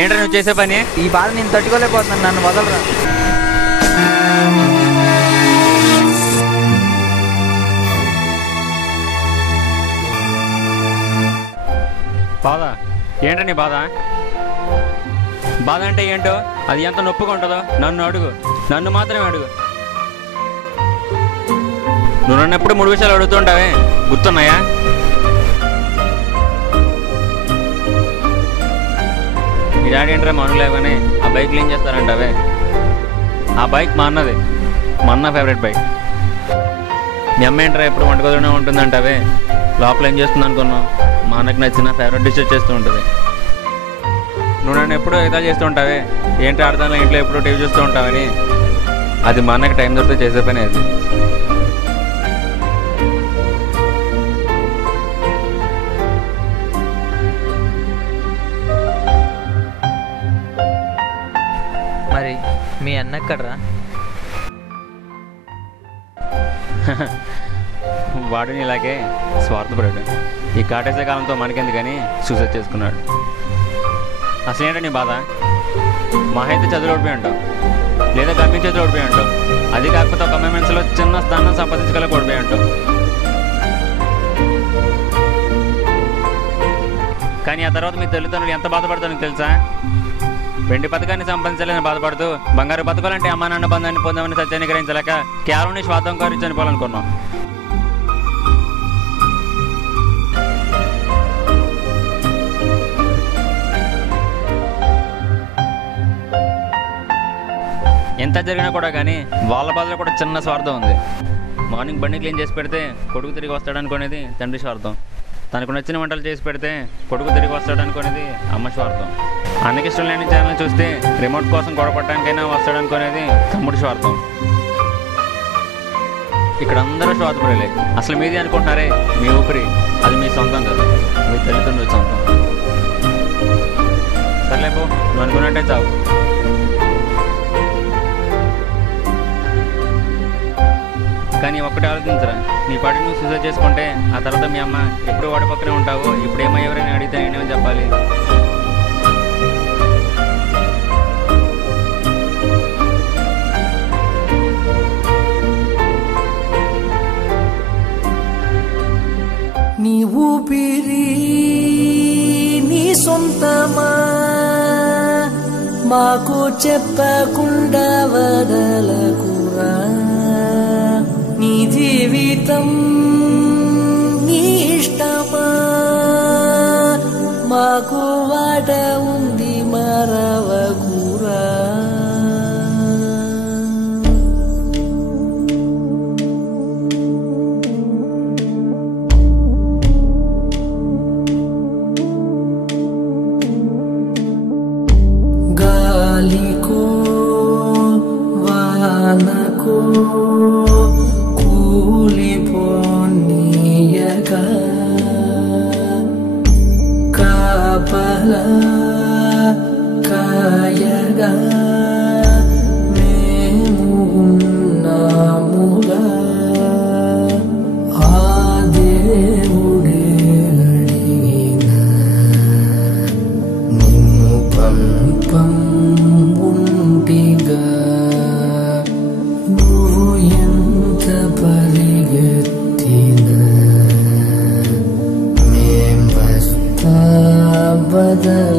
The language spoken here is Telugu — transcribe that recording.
ఏంట్రా నువ్వు చేసే పని? ఈ బాధ నేను తట్టుకోలేకపోతున్నాను, నన్ను వదలరా. బాధ ఏంటో నీ బాధ? బాధ అంటే ఏంటో, అది ఎంత నొప్పిగా ఉంటుందో నన్ను అడుగు, నన్ను మాత్రమే అడుగు. నువ్వు నన్ను ఎప్పుడు 3 విషయాలు అడుగుతుంటావే, గుర్తున్నాయా? మీ డాడీ ఏంట్రా మనలేవని ఆ బైక్ క్లీన్ చేస్తారంటావే, ఆ బైక్ మా అన్నది, మా అన్న ఫేవరెట్ బైక్. మీ అమ్మ ఏంట్రా ఎప్పుడు వంటగదిలోనే ఉంటుందంటావే, లోపల ఏం చేస్తుంది అనుకున్నావు? మా అన్నకు నచ్చిన ఫేవరెట్ డిష్ చేస్తూ ఉంటుంది. నువ్వు నన్ను ఎప్పుడూ ఎగతాళి చేస్తూ ఉంటావే, ఏంటి అర్థంలో ఇంట్లో ఎప్పుడూ టీవీ చూస్తూ ఉంటావని. అది మా అన్నకి టైం దొరికితే చేసే పని అది. మరి మీ అన్న ఎక్కడరా? వాడిని ఇలాగే స్వార్థపడాడు. ఈ కాటేసే కాలంతో మనకెందుకని సూసైడ్ చేసుకున్నాడు. అసలు ఏంటో నీ బాధ? మా అయితే చదువు ఓడిపోయి ఉంటావు, లేదా గమ్యం చేతులు ఓడిపోయి ఉంటావు. అది కాకపోతే ఒక అమ్మాయి మనసులో చిన్న స్థానం సంపాదించగల ఓడిపోయి ఉంటావు. కానీ ఆ తర్వాత మీ తల్లిదండ్రులు ఎంత బాధపడతానో తెలుసా? వెండి పథకాన్ని సంపాదించాలని బాధపడుతూ బంగారు బతకాలంటే అమ్మా నాన్న బంధాన్ని పొందామని సత్యాన్ని గ్రహించలేక కేవలం నీ స్వార్థం కోరి చనిపోవాలనుకున్నాం. ఎంత జరిగినా కూడా కానీ వాళ్ళ బాధలో కూడా చిన్న స్వార్థం ఉంది. మార్నింగ్ బండి క్లీన్ చేసి పెడితే కొడుకు తిరిగి వస్తాడనుకునేది తండ్రి స్వార్థం. తనకు నచ్చిన వంటలు చేసి పెడితే కొడుకు తిరిగి వస్తాడనుకునేది అమ్మ స్వార్థం. అన్నకి ఇష్టం లేని ఛానల్ చూస్తే రిమోట్ కోసం గొడవపడటానికైనా వస్తాడనుకునేది తమ్ముడి స్వార్థం. ఇక్కడ అందరూ స్వార్థపడలే. అసలు మీది అనుకుంటున్నారే మీ ఊపిరి, అది మీ సొంతం కాదు, మీ తల్లిదండ్రుల సొంతం. సర్లేపో, నువ్వు అనుకున్నట్టే చావు. కానీ ఒక్కటి ఆలోచించరా, నీ పాటికి నువ్వు సూసైడ్ చేసుకుంటే ఆ తర్వాత మీ అమ్మ ఎప్పుడు వాడి పక్కనే ఉంటావో, ఇప్పుడు ఏమో ఎవరైనా అడిగితే నేనేమో చెప్పాలి? నీ ఊపిరి నీ సొంతమా, మాకు చెప్పకుండా వదలకురా. నీ జీవితం నీ ఇష్టమా, మాకు వాట ఉంది మరవకురా. గాలికో వానకో కూలిపోనీయగా కాపలా కాయగా మేము ఉన్నాముగా. ఆ దేవుడే అడిగిన నిన్ను పంపం ఉంటిగా. నువ్వు ఎంత పరిగెత్తినా మేం బస్తా బదల